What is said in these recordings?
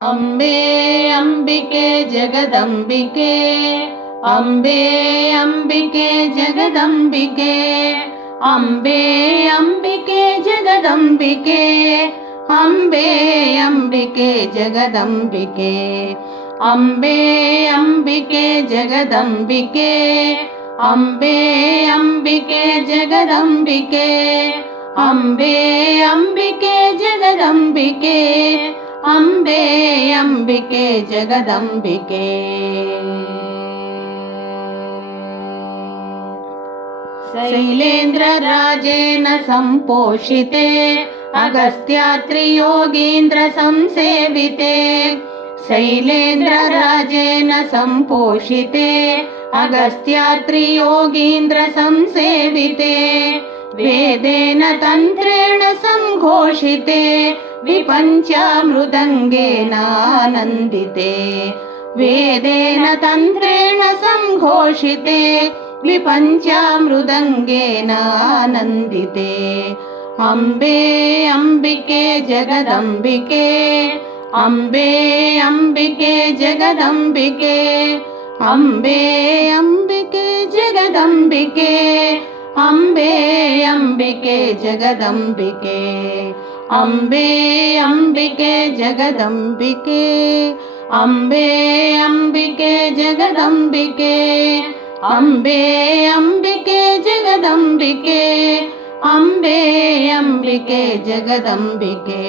ಅಂಬೆ ಅಂಬಿಕೆ ಜಗದಂಬಿಕೆ, ಅಂಬೆ ಅಂಬಿಕೆ ಜಗದಂಬಿಕೆ, ಅಂಬೆ ಅಂಬಿಕೆ ಜಗದಂಬಿಕೆ, ಅಂಬೆ ಅಂಬಿಕೆ ಜಗದಂಬಿಕೆ, ಅಂಬೆ ಅಂಬಿಕೆ ಜಗದಂಬಿಕೆ, ಅಂಬೆ ಅಂಬಿಕೆ ಜಗದಂಬಿಕೆ, ಅಂಬೆ ಅಂಬಿಕೆ ಜಗದಂಬಿಕೆ, ಅಂಬೆ ಅಂಬಿಕೆ ಜಗದಂಬಿಕೆ. ಶೈಲೇಂದ್ರ ರಾಜೇನ ಸಂಪೋಷಿತೆ, ಅಗಸ್ತ್ಯಾತ್ರಿ ಯೋಗೀಂದ್ರ ಸಂಸೇವಿತೆ, ಶೈಲೇಂದ್ರ ರಾಜೇನ ಸಂಪೋಷಿತೆ, ಅಗಸ್ತ್ಯಾತ್ರಿ ಯೋಗೀಂದ್ರ ಸಂಸೇವಿತೆ, ವೇದೇನ ತಂತ್ರೇಣ ಸಂಘೋಷಿತೆ, ವಿಪಂಚಾಮೃದಂಗೇನಾನಂದಿತೆ, ವೇದೇನ ತಂತ್ರೇಣ ಸಂಘೋಷಿತೆ, ವಿಪಂಚಾಮೃದಂಗೇನಾನಂದಿತೆ. ಅಂಬೆ ಅಂಬಿಕೆ ಜಗದಂಬಿಕೆ, ಅಂಬೆ ಅಂಬಿಕೆ ಜಗದಂಬಿಕೆ, ಅಂಬೆ ಅಂಬಿಕೆ ಜಗದಂಬಿಕೆ, ಅಂಬೆ ಅಂಬಿಕೆ ಜಗದಂಬಿಕೆ, ಅಂಬೆ ಅಂಬಿಕೆ ಜಗದಂಬಿಕೆ, ಅಂಬೆ ಅಂಬಿಕೆ ಜಗದಂಬಿಕೆ, ಅಂಬೆ ಅಂಬಿಕೆ ಜಗದಂಬಿಕೆ, ಅಂಬೆ ಅಂಬಿಕೆ ಜಗದಂಬಿಕೆ.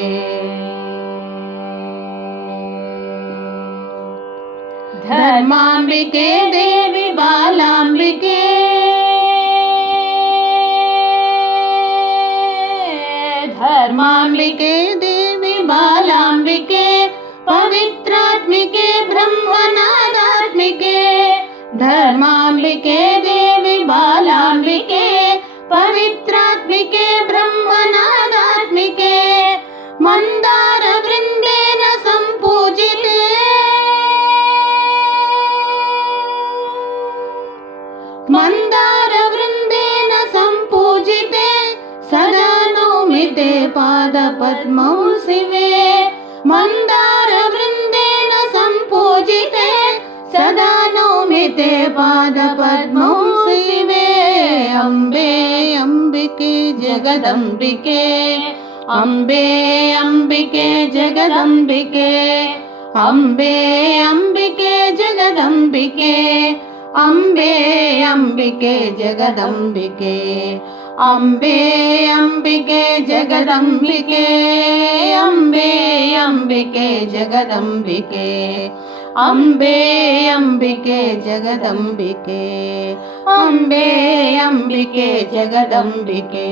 ಧರ್ಮಾಂಬಿಕೆ ದೇವಿ ಬಾಲಾಂಬಿಕೆ, ಧರ್ಮಾಂಬಿಕೆ ದೇವಿ ಬಾಲಾಂಬಿಕೆ, ಪವಿತ್ರಾತ್ಮಿಕೆ ಬ್ರಹ್ಮನಾದಾತ್ಮಿಕೆ, ಧರ್ಮಾಂಬಿಕೆ ದೇವಿ ಬಾಲಾಂಬಿಕೆ, ಪವಿತ್ರಾತ್ಮಿಕೆ ಬ್ರಹ್ಮನಾದಾತ್ಮಿಕೆ, ಮಂದಾರ ವೃಂದೇನ ಸಂಪೂಜಿತೆ, ಮಂದಾರ ವೃಂದೇನ ಸಂಪೂಜಿತೆ, ಸದಾ ನೌಮಿತೆ ಪಾದ ಪದ್ಮೌ ಶಿವೆ, ಮಂದಾರ ವೃಂದೇನ ಸಂಪೂಜಿತೆ, ಸದಾ ನೌಮಿತೆ ಪಾದ ಪದ್ಮೌ ಶಿವೆ. ಅಂಬೆ ಅಂಬಿಕೆ ಜಗದಂಬಿಕೆ, ಅಂಬೆ ಅಂಬಿಕೆ ಜಗದಂಬಿಕೆ, ಅಂಬೆ ಅಂಬಿಕೆ ಜಗದಂಬಿಕೆ, ಅಂಬೆ ಅಂಬಿಕೆ ಜಗದಂಬಿಕೆ, ಅಂಬೆ ಅಂಬಿಕೆ ಜಗದಂಬಿಕೆ, ಅಂಬೆ ಅಂಬಿಕೆ ಜಗದಂಬಿಕೆ, ಅಂಬೆ ಅಂಬಿಕೆ ಜಗದಂಬಿಕೆ, ಅಂಬೆ ಅಂಬಿಕೆ ಜಗದಂಬಿಕೆ.